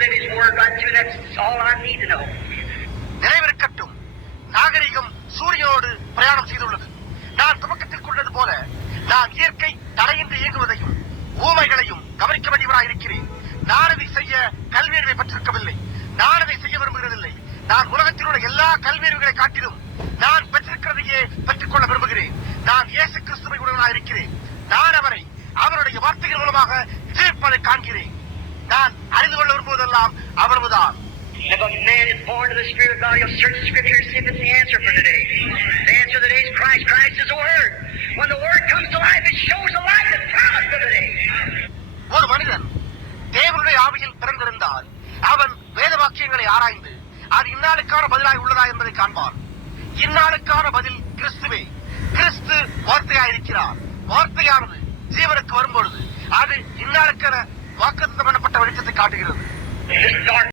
Live His Word right through. That's all I need to know. நினைவிருக்கட்டும், நாகரிகம் சூரியனோடு பிரயாணம் செய்துள்ளது. நான் துவக்கத்தில் கொண்டது போல நான் இயற்கை தடையின்றி இயங்குவதையும் ஊமைகளையும் கவனிக்க வேண்டியவராக இருக்கிறேன். நான் அதை செய்ய கல்வியறிவை பெற்றிருக்கவில்லை. நான் அதை செய்ய விரும்புகிறதில்லை. நான் உலகத்தில் உள்ள எல்லா கல்வியறிவுகளை காட்டிலும் நான் பெற்றிருக்கிறதையே பெற்றுக்கொள்ள விரும்புகிறேன். நான் இயேசு கிறிஸ்துவை உடனாக இருக்கிறேன். நான் அவரை அவருடைய வார்த்தைகள் மூலமாக ஜீவிப்பதை காண்கிறேன். நான் அறிந்து கொள்ள விரும்புவதெல்லாம் அவ்வளவுதான். If a man is born to the Spirit of God, he'll search the Scripture and see if it's the answer for today. The answer of the day is Christ. Christ is the Word. When the Word comes to life, it shows the life that's promised for today. ஒரு மனிதன் தேவனுடைய ஆவியில் பிறந்திருந்தால் அவன் வேத வாக்கியங்களை ஆராய்ந்து அது இந்நாளுக்கான பதிலாய் உள்ளதா என்பதை காண்பான். இந்நாளுக்கான பதில் கிறிஸ்துவே. கிறிஸ்து வார்த்தையாயிருக்கிறார். வார்த்தையானது ஜீவனுக்கு வரும்பொழுது அது இந்நாளுக்கான வாக்குத்தத்தம் பண்ணப்பட்ட வெளிச்சத்தை காட்டுகிறது.